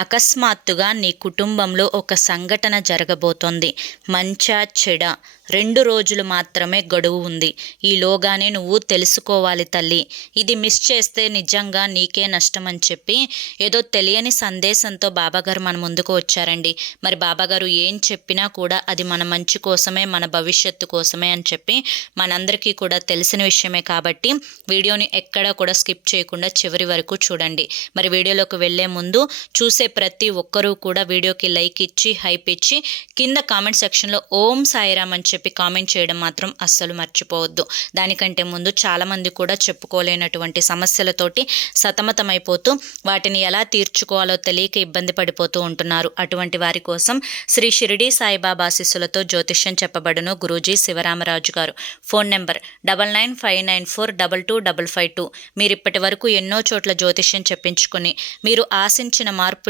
అకస్మాత్తుగా నీ కుటుంబంలో ఒక సంఘటన జరగబోతోంది. మంచా చెడ రెండు రోజులు మాత్రమే గడువు ఉంది. ఈలోగానే నువ్వు తెలుసుకోవాలి తల్లి. ఇది మిస్ చేస్తే నిజంగా నీకే నష్టం అని చెప్పి ఏదో తెలియని సందేశంతో బాబాగారు మన ముందుకు వచ్చారండి. మరి బాబాగారు ఏం చెప్పినా కూడా అది మన మంచి కోసమే మన భవిష్యత్తు కోసమే అని చెప్పి మనందరికీ కూడా తెలిసిన విషయమే కాబట్టి వీడియోని ఎక్కడా కూడా స్కిప్ చేయకుండా చివరి వరకు చూడండి. మరి వీడియోలోకి వెళ్ళే ముందు చూసే ప్రతి ఒక్కరూ కూడా వీడియోకి లైక్ ఇచ్చి హైప్ ఇచ్చి కింద కామెంట్ సెక్షన్లో ఓం సాయిరామ్ అని చెప్పి కామెంట్ చేయడం మాత్రం అస్సలు మర్చిపోవద్దు. దానికంటే ముందు చాలామంది కూడా చెప్పుకోలేనటువంటి సమస్యలతోటి సతమతమైపోతూ వాటిని ఎలా తీర్చుకోవాలో తెలియక ఇబ్బంది పడిపోతూ ఉంటున్నారు. అటువంటి వారి కోసం శ్రీ షిరిడి సాయిబాబా ఆశీస్సులతో జ్యోతిష్యం చెప్పబడును Guruji Sivaramaraju garu. Phone number double nine five nine four double two double five two. మీరు ఇప్పటి వరకు ఎన్నో చోట్ల జ్యోతిష్యం చెప్పించుకుని మీరు ఆశించిన మార్పులు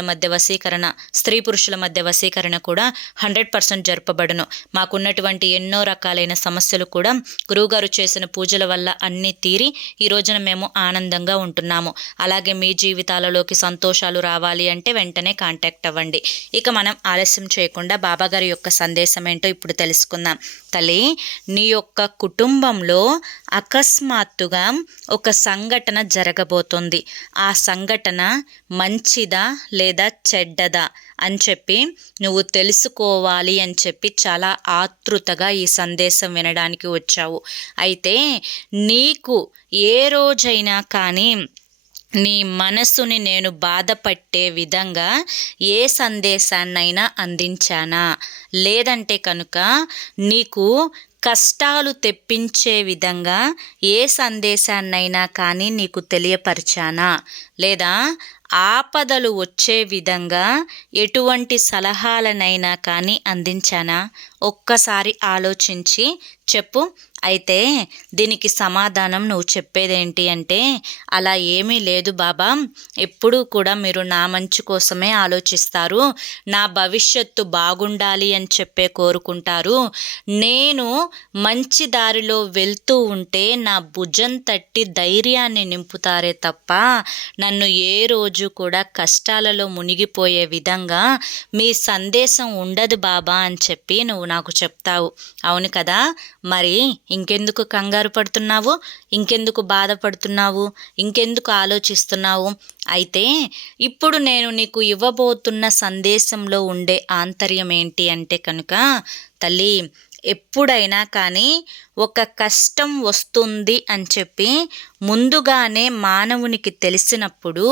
మధ్య వశీకరణ స్త్రీ పురుషుల మధ్య వశీకరణ కూడా హండ్రెడ్ పర్సెంట్ జరపబడును. మాకున్నటువంటి ఎన్నో రకాలైన సమస్యలు కూడా గురువుగారు చేసిన పూజల వల్ల అన్నీ తీరి ఈ రోజున మేము ఆనందంగా ఉంటున్నాము. అలాగే మీ జీవితాలలోకి సంతోషాలు రావాలి అంటే వెంటనే కాంటాక్ట్ అవ్వండి. ఇక మనం ఆలస్యం చేయకుండా బాబాగారి యొక్క సందేశం ఏంటో ఇప్పుడు తెలుసుకుందాం. తల్లి నీ యొక్క కుటుంబంలో అకస్మాత్తుగా ఒక సంఘటన జరగబోతుంది. ఆ సంఘటన మంచిదా లేదా చెడ్డదా అని చెప్పి నువ్వు తెలుసుకోవాలి అని చెప్పి చాలా ఆతృతగా ఈ సందేశం వినడానికి వచ్చావు. అయితే నీకు ఏ రోజైనా కానీ నీ మనసుని నేను బాధపట్టే విధంగా ఏ సందేశాన్నైనా అందించానా? లేదంటే కనుక నీకు కష్టాలు తెప్పించే విధంగా ఏ సందేశాన్నైనా కానీ నీకు తెలియపరిచానా? లేదా ఆపదలు వచ్చే విధంగా ఎటువంటి సలహాలనైనా కానీ అందించానా? ఒక్కసారి ఆలోచించి చెప్పు. అయితే దీనికి సమాధానం నువ్వు చెప్పేదేంటి అంటే అలా ఏమీ లేదు బాబా. ఎప్పుడూ కూడా మీరు నా మంచి కోసమే ఆలోచిస్తారు. నా భవిష్యత్తు బాగుండాలి అని చెప్పే కోరుకుంటారు. నేను మంచి దారిలో వెళ్తూ ఉంటే నా భుజం తట్టి ధైర్యాన్ని నింపుతారే తప్ప నన్ను ఏ రోజు కూడా కష్టాలలో మునిగిపోయే విధంగా మీ సందేశం ఉండదు బాబా అని చెప్పి నువ్వు నాకు చెప్తావు. అవును కదా? మరి ఇంకెందుకు కంగారు పడుతున్నావు? ఇంకెందుకు బాధపడుతున్నావు? ఇంకెందుకు ఆలోచిస్తున్నావు? అయితే ఇప్పుడు నేను నీకు ఇవ్వబోతున్న సందేశంలో ఉండే ఆంతర్యం ఏంటి అంటే కనుక తల్లి ఎప్పుడైనా కానీ ఒక కష్టం వస్తుంది అని చెప్పి ముందుగానే మానవునికి తెలిసినప్పుడు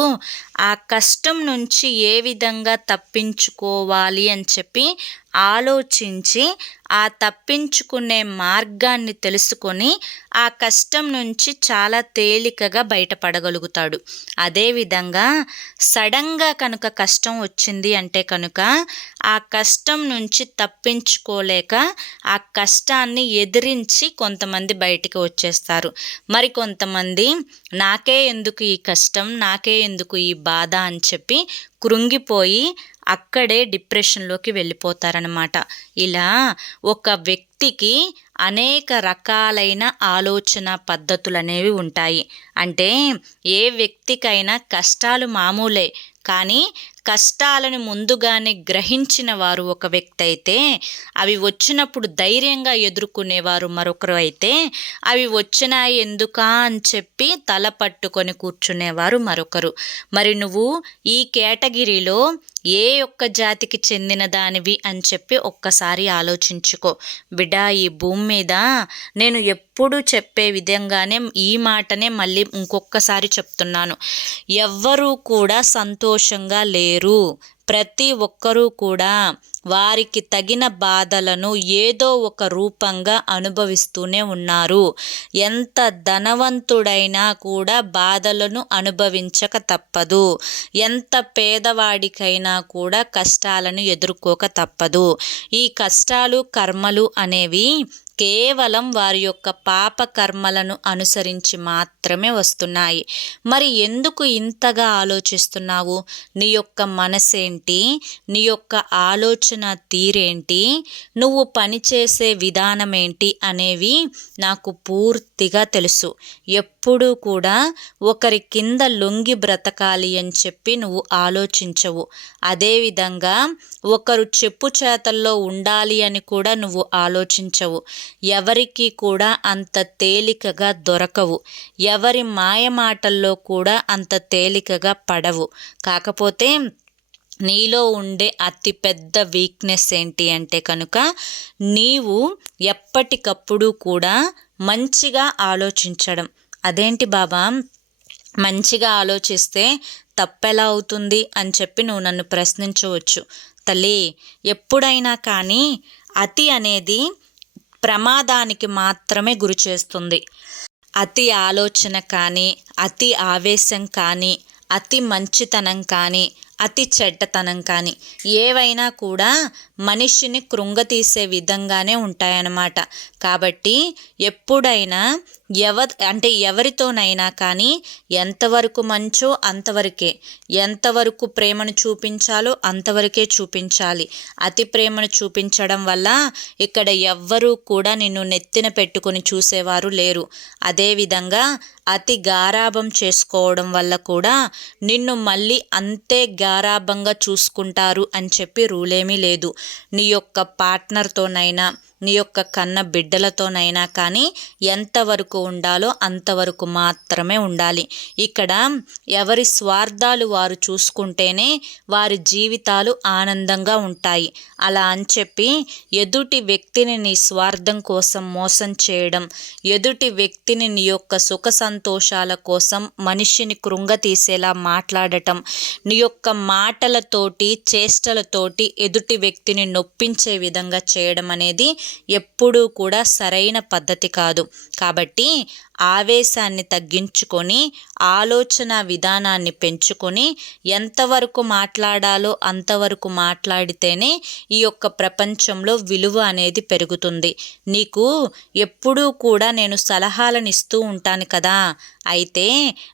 ఆ కష్టం నుంచి ఏ విధంగా తప్పించుకోవాలి అని చెప్పి ఆలోచించి ఆ తప్పించుకునే మార్గాన్ని తెలుసుకొని ఆ కష్టం నుంచి చాలా తేలికగా బయటపడగలుగుతాడు. అదేవిధంగా సడన్గా కనుక కష్టం వచ్చింది అంటే కనుక ఆ కష్టం నుంచి తప్పించుకోలేక ఆ కష్టాన్ని ఎదిరించి కొంతమంది బయటికి వచ్చేస్తారు. మరి కొంతమంది నాకే ఎందుకు ఈ కష్టం? నాకే ఎందుకు ఈ బాధ? అని చెప్పి కృంగిపోయి అక్కడే డిప్రెషన్లోకి వెళ్ళిపోతారనమాట ఇలా ఒక వ్యక్తికి అనేక రకాలైన ఆలోచన పద్ధతులు అనేవి ఉంటాయి. అంటే ఏ వ్యక్తికైనా కష్టాలు మామూలే కానీ కష్టాలను ముందుగానే గ్రహించిన వారు ఒక వ్యక్తి అయితే అవి వచ్చినప్పుడు ధైర్యంగా ఎదుర్కొనేవారు మరొకరు అయితే అవి వచ్చినాయి ఎందుకా అని చెప్పి తల పట్టుకొని కూర్చునేవారు మరొకరు. మరి నువ్వు ఈ కేటగిరీలో ఏ ఒక్క జాతికి చెందిన దానివి అని చెప్పి ఒక్కసారి ఆలోచించుకో. బిడ్డ ఈ భూమి మీద నేను ఎప్పుడు చెప్పే విధంగానే ఈ మాటనే మళ్ళీ ఇంకొకసారి చెప్తున్నాను. ఎవ్వరూ కూడా సంతోషంగా లేరు. ప్రతి ఒక్కరూ కూడా వారికి తగిన బాధలను ఏదో ఒక రూపంగా అనుభవిస్తూనే ఉన్నారు. ఎంత ధనవంతుడైనా కూడా బాధలను అనుభవించక తప్పదు. ఎంత పేదవాడికైనా కూడా కష్టాలను ఎదుర్కోక తప్పదు. ఈ కష్టాలు కర్మలు అనేవి కేవలం వారి యొక్క పాప కర్మలను అనుసరించి మాత్రమే వస్తున్నాయి. మరి ఎందుకు ఇంతగా ఆలోచిస్తున్నావు? నీ యొక్క మనసేంటి? నీ యొక్క ఆలోచన తీరేంటి? నువ్వు పనిచేసే విధానం ఏంటి అనేవి నాకు పూర్తి పూర్తిగా తెలుసు. ఎప్పుడూ కూడా ఒకరి కింద లొంగి బ్రతకాలి అని చెప్పి నువ్వు ఆలోచించవు. అదేవిధంగా ఒకరు చెప్పు చేతల్లో ఉండాలి అని కూడా నువ్వు ఆలోచించవు. ఎవరికి కూడా అంత తేలికగా దొరకవు. ఎవరి మాయమాటల్లో కూడా అంత తేలికగా పడవు. కాకపోతే నీలో ఉండే అతి పెద్ద వీక్నెస్ ఏంటి అంటే కనుక నీవు ఎప్పటికప్పుడు కూడా మంచిగా ఆలోచించడం. అదేంటి బాబా? మంచిగా ఆలోచిస్తే తప్పెలా అవుతుంది అని చెప్పి నువ్వు నన్ను ప్రశ్నించవచ్చు. తల్లి ఎప్పుడైనా కానీ అతి అనేది ప్రమాదానికి మాత్రమే గురి చేస్తుంది. అతి ఆలోచన కానీ అతి ఆవేశం కానీ అతి మంచితనం కానీ అతి చెడ్డతనం కానీ ఏవైనా కూడా మనిషిని కృంగతీసే విధంగానే ఉంటాయన్నమాట. కాబట్టి ఎప్పుడైనా ఎవ అంటే ఎవరితోనైనా కానీ ఎంతవరకు మంచో అంతవరకే. ఎంతవరకు ప్రేమను చూపించాలో అంతవరకే చూపించాలి. అతి ప్రేమను చూపించడం వల్ల ఇక్కడ ఎవ్వరూ కూడా నిన్ను నెత్తిన పెట్టుకొని చూసేవారు లేరు. అదేవిధంగా అతి గారాభం చేసుకోవడం వల్ల కూడా నిన్ను మళ్ళీ అంతే గారాభంగా చూసుకుంటారు అని చెప్పి రూలేమీ లేదు. నీ యొక్క పార్ట్నర్తోనైనా నీ యొక్క కన్న బిడ్డలతోనైనా కానీ ఎంతవరకు ఉండాలో అంతవరకు మాత్రమే ఉండాలి. ఇక్కడ ఎవరి స్వార్థాలు వారు చూసుకుంటేనే వారి జీవితాలు ఆనందంగా ఉంటాయి. అలా అని చెప్పి ఎదుటి వ్యక్తిని నీ స్వార్థం కోసం మోసం చేయడం ఎదుటి వ్యక్తిని నీ యొక్క సుఖ సంతోషాల కోసం మనిషిని కృంగతీసేలా మాట్లాడటం నీ యొక్క మాటలతోటి చేష్టలతోటి ఎదుటి వ్యక్తిని నొప్పించే విధంగా చేయడం అనేది ఎప్పుడూ కూడా సరైన పద్ధతి కాదు. కాబట్టి ఆవేశాన్ని తగ్గించుకొని ఆలోచన విధానాన్ని పెంచుకొని ఎంతవరకు మాట్లాడాలో అంతవరకు మాట్లాడితేనే ఈ యొక్క ప్రపంచంలో విలువ అనేది పెరుగుతుంది. నీకు ఎప్పుడూ కూడా నేను సలహాలను ఇస్తూ ఉంటాను కదా. అయితే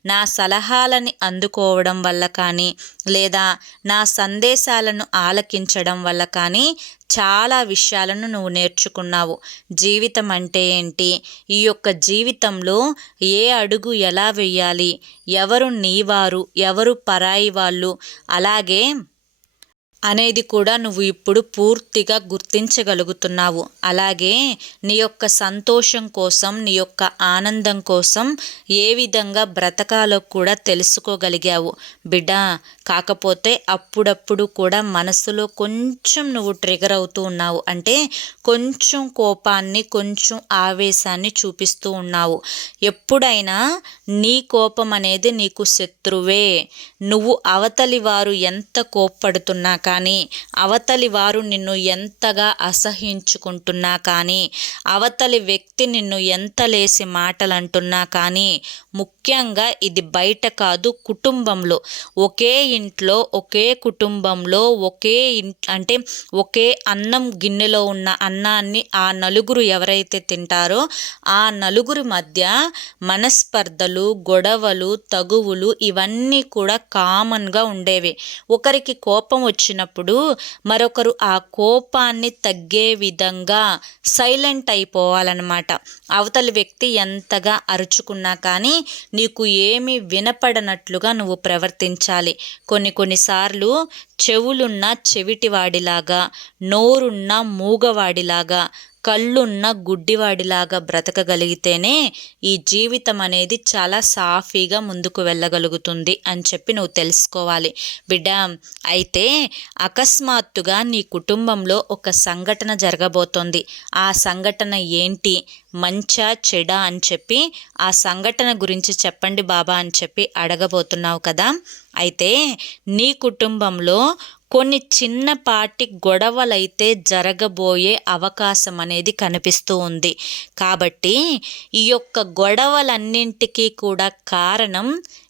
నా సలహాలని అందుకోవడం వల్ల కానీ లేదా నా సందేశాలను ఆలకించడం వల్ల కానీ చాలా విషయాలను నువ్వు నేర్చుకున్నావు. జీవితం అంటే ఏంటి? ఈ యొక్క జీవితంలో ఏ అడుగు ఎలా వెయ్యాలి ఎవరు నీవారు? ఎవరు పరాయి వాళ్ళు అలాగే అనేది కూడా నువ్వు ఇప్పుడు పూర్తిగా గుర్తించగలుగుతున్నావు. అలాగే నీ యొక్క సంతోషం కోసం నీ యొక్క ఆనందం కోసం ఏ విధంగా బ్రతకాలో కూడా తెలుసుకోగలిగావు. బిడ్డ కాకపోతే అప్పుడప్పుడు కూడా మనసులో కొంచెం నువ్వు ట్రిగర్ అవుతూ ఉన్నావు. అంటే కొంచెం కోపాన్ని కొంచెం ఆవేశాన్ని చూపిస్తూ ఉన్నావు. ఎప్పుడైనా నీ కోపం అనేది నీకు శత్రువే. నువ్వు అవతలి వారు ఎంత కోప్పడుతున్నా కానీ అవతలి వారు నిన్ను ఎంతగా అసహించుకుంటున్నా కానీ అవతలి వ్యక్తి నిన్ను ఎంత లేసి మాటలు అంటున్నా కానీ ముఖ్యంగా ఇది బయట కాదు కుటుంబంలో. ఒకే ఇంట్లో ఒకే కుటుంబంలో ఒకే అంటే ఒకే అన్నం గిన్నెలో ఉన్న అన్నాన్ని ఆ నలుగురు ఎవరైతే తింటారో ఆ నలుగురి మధ్య మనస్పర్ధలు గొడవలు తగువులు ఇవన్నీ కూడా కామన్గా ఉండేవి. ఒకరికి కోపం వచ్చిన వచ్చినప్పుడు మరొకరు ఆ కోపాన్ని తగ్గే విధంగా సైలెంట్ అయిపోవాలన్నమాట. అవతలి వ్యక్తి ఎంతగా అరుచుకున్నా కానీ నీకు ఏమీ వినపడనట్లుగా నువ్వు ప్రవర్తించాలి. కొన్ని కొన్నిసార్లు చెవులున్న చెవిటివాడిలాగా నోరున్న మూగవాడిలాగా కళ్ళున్న గుడ్డివాడిలాగా బ్రతకగలిగితేనే ఈ జీవితం అనేది చాలా సాఫీగా ముందుకు వెళ్ళగలుగుతుంది అని చెప్పి నువ్వు తెలుసుకోవాలి. బిడ్డ అయితే అకస్మాత్తుగా నీ కుటుంబంలో ఒక సంఘటన జరగబోతోంది. ఆ సంఘటన ఏంటి? మంచా చెడా అని చెప్పి ఆ సంఘటన గురించి చెప్పండి బాబా అని చెప్పి అడగబోతున్నావు కదా. అయితే నీ కుటుంబంలో కొన్ని చిన్నపాటి గొడవలైతే జరగబోయే అవకాశం అనేది కనిపిస్తూ ఉంది. కాబట్టి ఈ యొక్క గొడవలన్నింటికీ కూడా కారణం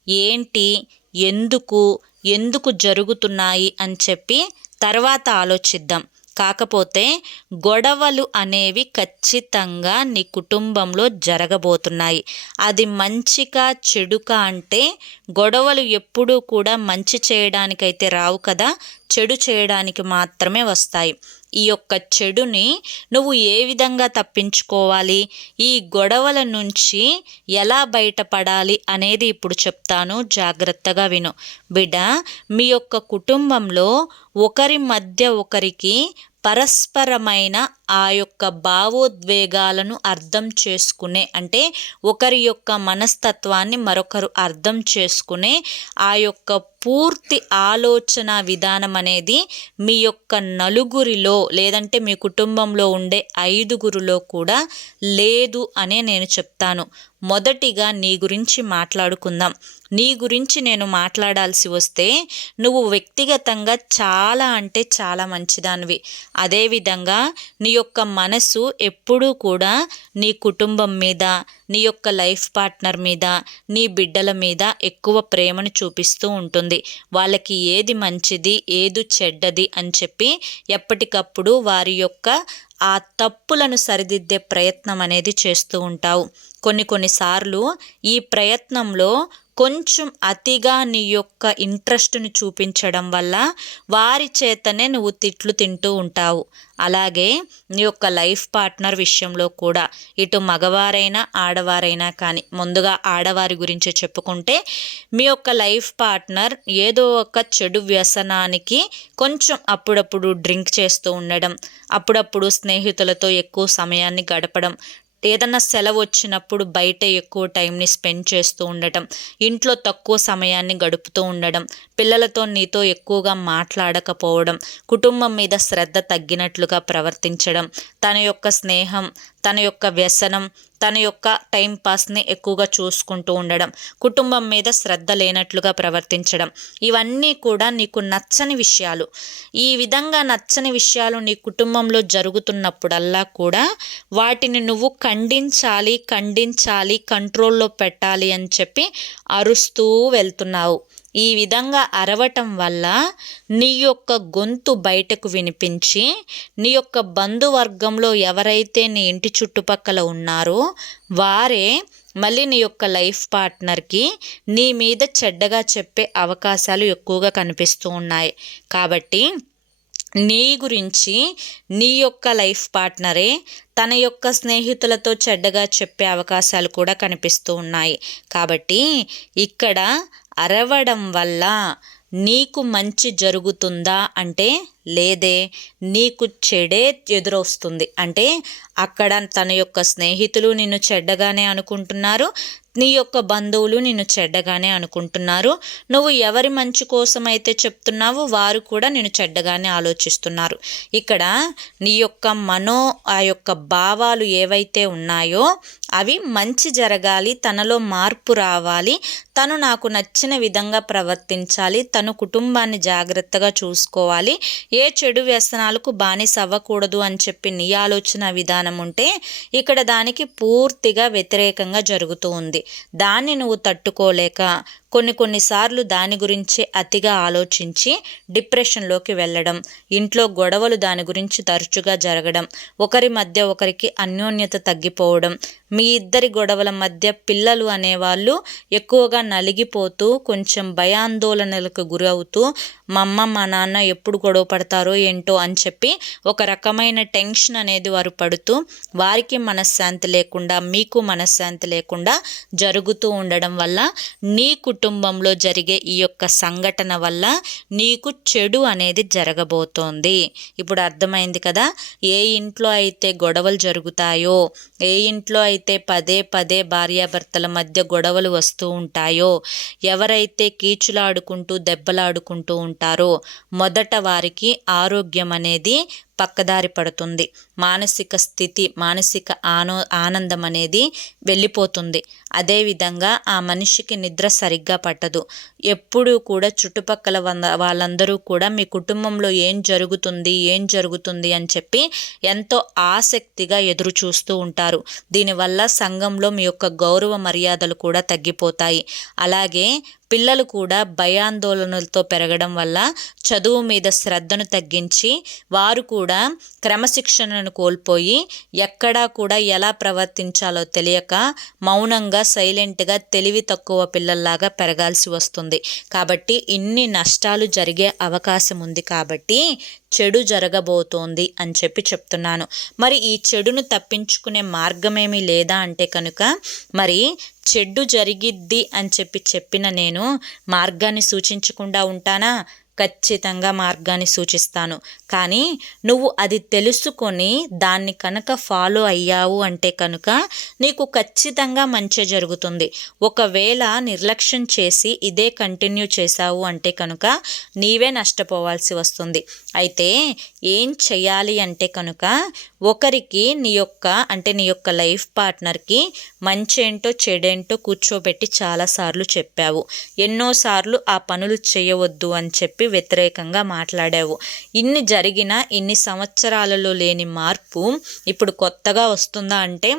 ఏంటి? ఎందుకు? ఎందుకు జరుగుతున్నాయి? అని చెప్పి తర్వాత ఆలోచిద్దాం. కాకపోతే గొడవలు అనేవి ఖచ్చితంగా నీ కుటుంబంలో జరగబోతున్నాయి. అది మంచిగా చెడుక అంటే గొడవలు ఎప్పుడూ కూడా మంచి చేయడానికైతే రావు కదా చెడు చేయడానికి మాత్రమే వస్తాయి. ఈ యొక్క చెడుని నువ్వు ఏ విధంగా తప్పించుకోవాలి? ఈ గొడవల నుంచి ఎలా బయటపడాలి అనేది ఇప్పుడు చెప్తాను. జాగ్రత్తగా విను. బిడ్డ మీ యొక్క కుటుంబంలో ఒకరి మధ్య ఒకరికి పరస్పరమైన ఆ యొక్క భావోద్వేగాలను అర్థం చేసుకునే అంటే ఒకరి యొక్క మనస్తత్వాన్ని మరొకరు అర్థం చేసుకునే ఆ యొక్క పూర్తి ఆలోచన విధానం అనేది మీ యొక్క నలుగురిలో లేదంటే మీ కుటుంబంలో ఉండే ఐదుగురిలో కూడా లేదు అనే నేను చెప్తాను. మొదటిగా నీ గురించి మాట్లాడుకుందాం. నీ గురించి నేను మాట్లాడాల్సి వస్తే నువ్వు వ్యక్తిగతంగా చాలా అంటే చాలా మంచిదానివి. అదేవిధంగా నీ యొక్క మనసు ఎప్పుడూ కూడా నీ కుటుంబం మీద నీ యొక్క లైఫ్ పార్ట్నర్ మీద నీ బిడ్డల మీద ఎక్కువ ప్రేమను చూపిస్తూ ఉంటుంది. వాళ్ళకి ఏది మంచిది ఏది చెడ్డది అని చెప్పి ఎప్పటికప్పుడు వారి యొక్క ఆ తప్పులను సరిదిద్దే ప్రయత్నం అనేది చేస్తూ ఉంటావు. కొన్ని కొన్నిసార్లు ఈ ప్రయత్నంలో కొంచెం అతిగా నీ యొక్క ఇంట్రెస్ట్ని చూపించడం వల్ల వారి చేతనే నువ్వు తిట్లు తింటూ ఉంటావు. అలాగే నీ యొక్క లైఫ్ పార్ట్నర్ విషయంలో కూడా ఇటు మగవారైనా ఆడవారైనా కానీ ముందుగా ఆడవారి గురించి చెప్పుకుంటే మీ యొక్క లైఫ్ పార్ట్నర్ ఏదో ఒక చెడు వ్యసనానికి కొంచెం అప్పుడప్పుడు డ్రింక్ చేస్తూ ఉండడం అప్పుడప్పుడు స్నేహితులతో ఎక్కువ సమయాన్ని గడపడం ఏదన్నా సెలవు వచ్చినప్పుడు బయట ఎక్కువ టైంని స్పెండ్ చేస్తూ ఉండటం ఇంట్లో తక్కువ సమయాన్ని గడుపుతూ ఉండడం పిల్లలతో నీతో ఎక్కువగా మాట్లాడకపోవడం కుటుంబం మీద శ్రద్ధ తగ్గినట్లుగా ప్రవర్తించడం తన యొక్క స్నేహం తన యొక్క వ్యసనం తన యొక్క టైం పాస్ని ఎక్కువగా చూసుకుంటూ ఉండడం కుటుంబం మీద శ్రద్ధ లేనట్లుగా ప్రవర్తించడం ఇవన్నీ కూడా నీకు నచ్చని విషయాలు. ఈ విధంగా నచ్చని విషయాలు నీ కుటుంబంలో జరుగుతున్నప్పుడల్లా కూడా వాటిని నువ్వు ఖండించాలి ఖండించాలి కంట్రోల్లో పెట్టాలి అని చెప్పి అరుస్తూ వెళ్తున్నావు. ఈ విధంగా అరవటం వల్ల నీ యొక్క గొంతు బయటకు వినిపించి నీ యొక్క బంధువర్గంలో ఎవరైతే నీ ఇంటి చుట్టుపక్కల ఉన్నారో వారే మళ్ళీ నీ యొక్క లైఫ్ పార్ట్నర్కి నీ మీద చెడ్డగా చెప్పే అవకాశాలు ఎక్కువగా కనిపిస్తూ ఉన్నాయి. కాబట్టి నీ గురించి నీ యొక్క లైఫ్ పార్ట్నరే తన యొక్క స్నేహితులతో చెడ్డగా చెప్పే అవకాశాలు కూడా కనిపిస్తూ ఉన్నాయి. కాబట్టి ఇక్కడ అరవడం వల్ల నీకు మంచి జరుగుతుందా? అంటే లేదే నీకు చెడే ఎదురొస్తుంది. అంటే అక్కడ తన యొక్క స్నేహితులు నిన్ను చెడ్డగానే అనుకుంటున్నారు నీ యొక్క బంధువులు నిన్ను చెడ్డగానే అనుకుంటున్నారు. నువ్వు ఎవరి మంచి కోసం అయితే చెప్తున్నావో వారు కూడా నేను చెడ్డగానే ఆలోచిస్తున్నారు. ఇక్కడ నీ యొక్క మనో ఆ యొక్క భావాలు ఏవైతే ఉన్నాయో అవి మంచి జరగాలి తనలో మార్పు రావాలి తను నాకు నచ్చిన విధంగా ప్రవర్తించాలి తను కుటుంబాన్ని జాగ్రత్తగా చూసుకోవాలి. ఏ చెడు వ్యసనాలకు బానిస అవ్వకూడదు అని చెప్పి నీ ఆలోచన విధానం ఉంటే ఇక్కడ దానికి పూర్తిగా వ్యతిరేకంగా జరుగుతూ ఉంది. దాన్ని నువ్వు తట్టుకోలేక కొన్ని కొన్నిసార్లు దాని గురించి అతిగా ఆలోచించి డిప్రెషన్లోకి వెళ్ళడం ఇంట్లో గొడవలు దాని గురించి తరచుగా జరగడం ఒకరి మధ్య ఒకరికి అన్యోన్యత తగ్గిపోవడం మీ ఇద్దరి గొడవల మధ్య పిల్లలు అనేవాళ్ళు ఎక్కువగా నలిగిపోతూ కొంచెం భయాందోళనలకు గురవుతూ మా అమ్మ మా నాన్న ఎప్పుడు గొడవ పడతారో ఏంటో అని చెప్పి ఒక రకమైన టెన్షన్ అనేది వారు పడుతూ వారికి మనశ్శాంతి లేకుండా మీకు మనశ్శాంతి లేకుండా జరుగుతూ ఉండడం వల్ల నీ కుటుంబం కుటుంబంలో జరిగే ఈ యొక్క సంఘటన వల్ల నీకు చెడు అనేది జరగబోతోంది. ఇప్పుడు అర్థమైంది కదా ఏ ఇంట్లో అయితే గొడవలు జరుగుతాయో ఏ ఇంట్లో అయితే పదే పదే భార్యాభర్తల మధ్య గొడవలు వస్తూ ఉంటాయో ఎవరైతే కీచులాడుకుంటూ దెబ్బలాడుకుంటూ ఉంటారో మొదట వారికి ఆరోగ్యం అనేది పక్కదారి పడుతుంది. మానసిక స్థితి మానసిక ఆనో ఆనందం అనేది వెళ్ళిపోతుంది అదేవిధంగా ఆ మనిషికి నిద్ర సరిగ్గా పట్టదు. ఎప్పుడూ కూడా చుట్టుపక్కల వాళ్ళందరూ కూడా మీ కుటుంబంలో ఏం జరుగుతుంది ఏం జరుగుతుంది అని చెప్పి ఎంతో ఆసక్తిగా ఎదురు చూస్తూ ఉంటారు. దీనివల్ల సంఘంలో మీ యొక్క గౌరవ మర్యాదలు కూడా తగ్గిపోతాయి. అలాగే పిల్లలు కూడా భయాందోళనలతో పెరగడం వల్ల చదువు మీద శ్రద్ధను తగ్గించి వారు కూడా క్రమశిక్షణను కోల్పోయి ఎక్కడా కూడా ఎలా ప్రవర్తించాలో తెలియక మౌనంగా సైలెంట్గా తెలివి తక్కువ పిల్లల్లాగా పెరగాల్సి వస్తుంది. కాబట్టి ఇన్ని నష్టాలు జరిగే అవకాశం ఉంది కాబట్టి చెడు జరగబోతోంది అని చెప్పి చెప్తున్నాను. మరి ఈ చెడును తప్పించుకునే మార్గమేమీ లేదా అంటే కనుక మరి చెడ్డు జరిగిద్ది అని చెప్పి చెప్పిన నేను మార్గాన్ని సూచించకుండా ఉంటానా? ఖచ్చితంగా మార్గాన్ని సూచిస్తాను. కానీ నువ్వు అది తెలుసుకొని దాన్ని కనుక ఫాలో అయ్యావు అంటే కనుక నీకు ఖచ్చితంగా మంచి జరుగుతుంది. ఒకవేళ నిర్లక్ష్యం చేసి ఇదే కంటిన్యూ చేశావు అంటే కనుక నీవే నష్టపోవాల్సి వస్తుంది. అయితే ఏం చేయాలి అంటే కనుక ఒకరికి నీ యొక్క అంటే నీ యొక్క లైఫ్ పార్ట్నర్కి మంచి ఏంటో చెడేంటో కూర్చోబెట్టి చాలాసార్లు చెప్పావు. ఎన్నోసార్లు ఆ పనులు చేయవద్దు అని చెప్పి వ్యతిరేకంగా మాట్లాడావు. ఇన్ని జరిగిన ఇన్ని సంవత్సరాలలో లేని మార్పు ఇప్పుడు కొత్తగా వస్తుందా అంటే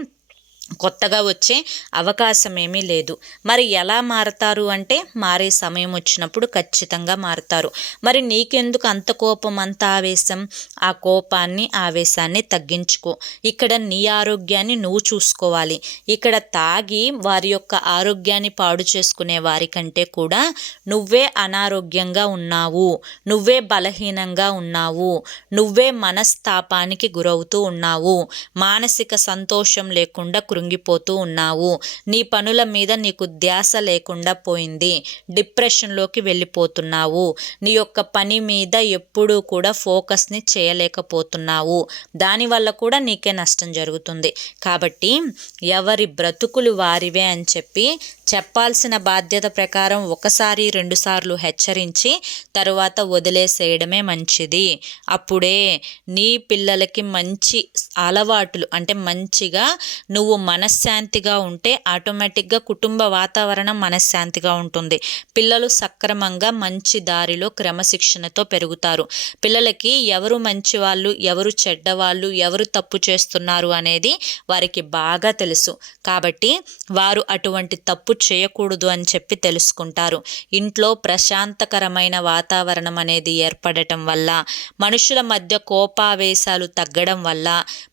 కొత్తగా వచ్చే అవకాశం ఏమీ లేదు. మరి ఎలా మారతారు అంటే మారే సమయం వచ్చినప్పుడు ఖచ్చితంగా మారతారు. మరి నీకెందుకు అంత కోపం అంత ఆవేశం? ఆ కోపాన్ని ఆవేశాన్ని తగ్గించుకో. ఇక్కడ నీ ఆరోగ్యాన్ని నువ్వు చూసుకోవాలి. ఇక్కడ తాగి వారి యొక్క ఆరోగ్యాన్ని పాడు చేసుకునే వారికంటే కూడా నువ్వే అనారోగ్యంగా ఉన్నావు. నువ్వే బలహీనంగా ఉన్నావు. నువ్వే మనస్తాపానికి గురవుతూ ఉన్నావు. మానసిక సంతోషం లేకుండా కృంగిపోతూ ఉన్నావు. నీ పనుల మీద నీకు ధ్యాస లేకుండా పోయింది. డిప్రెషన్లోకి వెళ్ళిపోతున్నావు. నీ యొక్క పని మీద ఎప్పుడూ కూడా ఫోకస్ని చేయలేకపోతున్నావు. దానివల్ల కూడా నీకే నష్టం జరుగుతుంది. కాబట్టి ఎవరి బ్రతుకులు వారివే అని చెప్పి చెప్పాల్సిన బాధ్యత ప్రకారం ఒకసారి రెండుసార్లు హెచ్చరించి తరువాత వదిలేసేయడమే మంచిది. అప్పుడే నీ పిల్లలకి మంచి అలవాటులు అంటే మంచిగా నువ్వు మనశ్శాంతిగా ఉంటే ఆటోమేటిక్గా కుటుంబ వాతావరణం మనశ్శాంతిగా ఉంటుంది. పిల్లలు సక్రమంగా మంచి దారిలో క్రమశిక్షణతో పెరుగుతారు. పిల్లలకి ఎవరు మంచి వాళ్ళు ఎవరు చెడ్డవాళ్ళు ఎవరు తప్పు చేస్తున్నారు అనేది వారికి బాగా తెలుసు. కాబట్టి వారు అటువంటి తప్పు చేయకూడదు అని చెప్పి తెలుసుకుంటారు. ఇంట్లో ప్రశాంతకరమైన వాతావరణం అనేది ఏర్పడటం వల్ల మనుషుల మధ్య కోపావేశాలు తగ్గడం వల్ల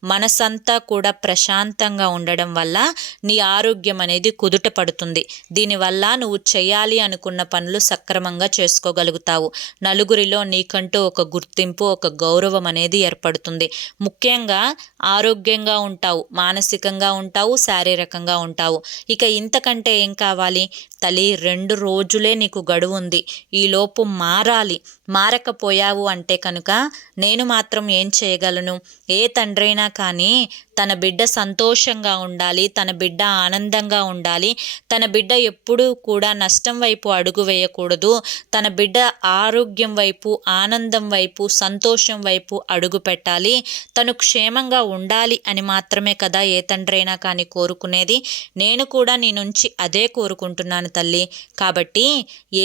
మనసంతా కూడా ప్రశాంతంగా ఉండడం వల్ల నీ ఆరోగ్యం అనేది కుదుట పడుతుంది. దీనివల్ల నువ్వు చేయాలి అనుకున్న పనులు సక్రమంగా చేసుకోగలుగుతావు. నలుగురిలో నీకంటూ ఒక గుర్తింపు ఒక గౌరవం అనేది ఏర్పడుతుంది. ముఖ్యంగా ఆరోగ్యంగా ఉంటావు మానసికంగా ఉంటావు శారీరకంగా ఉంటావు. ఇక ఇంతకంటే ఏం కావాలి? తల్లి రెండు రోజులే నీకు గడువు ఉంది. ఈలోపు మారాలి. మారకపోయావు అంటే కనుక నేను మాత్రం ఏం చేయగలను? ఏ తండ్రైనా కానీ తన బిడ్డ సంతోషంగా ఉండాలి తన బిడ్డ ఆనందంగా ఉండాలి. తన బిడ్డ ఎప్పుడూ కూడా నష్టం వైపు అడుగు వేయకూడదు. తన బిడ్డ ఆరోగ్యం వైపు ఆనందం వైపు సంతోషం వైపు అడుగు పెట్టాలి. తను క్షేమంగా ఉండాలి అని మాత్రమే కదా ఏ తండ్రైనా కానీ కోరుకునేది. నేను కూడా నీ నుంచి అదే కోరుకుంటున్నాను తల్లి. కాబట్టి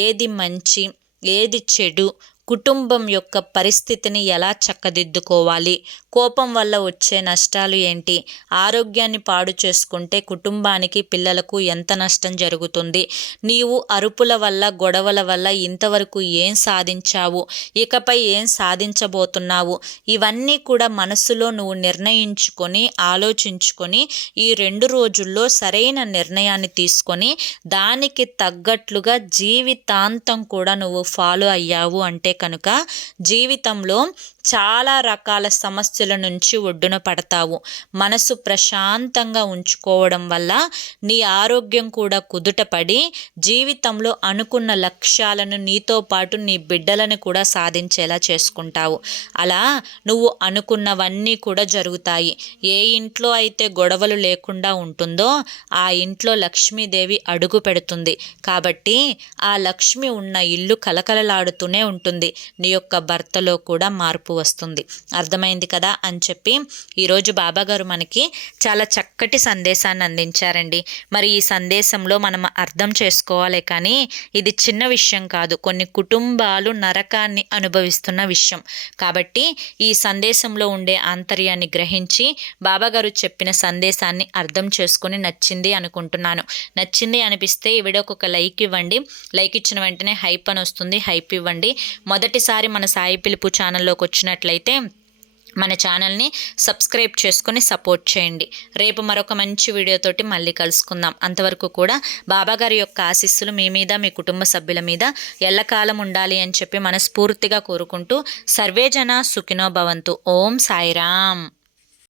ఏది మంచి ఏది చెడు కుటుంబం యొక్క పరిస్థితిని ఎలా చక్కదిద్దుకోవాలి? కోపం వల్ల వచ్చే నష్టాలు ఏంటి? ఆరోగ్యాన్ని పాడు చేసుకుంటే కుటుంబానికి పిల్లలకు ఎంత నష్టం జరుగుతుంది? నీవు అరుపుల వల్ల గొడవల వల్ల ఇంతవరకు ఏం సాధించావు? ఇకపై ఏం సాధించబోతున్నావు? ఇవన్నీ కూడా మనసులో నువ్వు నిర్ణయించుకొని ఆలోచించుకొని ఈ రెండు రోజుల్లో సరైన నిర్ణయాన్ని తీసుకొని దానికి తగ్గట్లుగా జీవితాంతం కూడా నువ్వు ఫాలో అయ్యావు అంటే కనుక జీవితంలో చాలా రకాల సమస్యల నుంచి ఒడ్డున పడతావు. మనసు ప్రశాంతంగా ఉంచుకోవడం వల్ల నీ ఆరోగ్యం కూడా కుదుటపడి జీవితంలో అనుకున్న లక్ష్యాలను నీతో పాటు నీ బిడ్డలను కూడా సాధించేలా చేసుకుంటావు. అలా నువ్వు అనుకున్నవన్నీ కూడా జరుగుతాయి. ఏ ఇంట్లో అయితే గొడవలు లేకుండా ఉంటుందో ఆ ఇంట్లో లక్ష్మీదేవి అడుగు పెడుతుంది. కాబట్టి ఆ లక్ష్మి ఉన్న ఇల్లు కలకలలాడుతూనే ఉంటుంది. నీ యొక్క భర్తలో కూడా మార్పు వస్తుంది. అర్థమైంది కదా? అని చెప్పి ఈరోజు బాబాగారు మనకి చాలా చక్కటి సందేశాన్ని అందించారండి. మరి ఈ సందేశంలో మనం అర్థం చేసుకోవాలి కానీ ఇది చిన్న విషయం కాదు. కొన్ని కుటుంబాలు నరకాన్ని అనుభవిస్తున్న విషయం. కాబట్టి ఈ సందేశంలో ఉండే ఆంతర్యాన్ని గ్రహించి బాబాగారు చెప్పిన సందేశాన్ని అర్థం చేసుకొని నచ్చింది అనుకుంటున్నాను. నచ్చింది అనిపిస్తే ఈ వీడియోకి ఒక లైక్ ఇవ్వండి. లైక్ ఇచ్చిన వెంటనే హైప్ అని వస్తుంది. హైప్ ఇవ్వండి. మొదటిసారి మన సాయి పిలుపు ఛానల్లోకి నచ్చినట్లయితే మన ఛానల్ని సబ్స్క్రైబ్ చేసుకొని సపోర్ట్ చేయండి. రేపు మరొక మంచి వీడియోతోటి మళ్ళీ కలుసుకుందాం. అంతవరకు కూడా బాబాగారి యొక్క ఆశీస్సులు మీ మీద మీ కుటుంబ సభ్యుల మీద ఎల్లకాలం ఉండాలి అని చెప్పి మనస్ఫూర్తిగా కోరుకుంటూ సర్వేజన సుఖినో భవంతు. ఓం సాయిరామ్.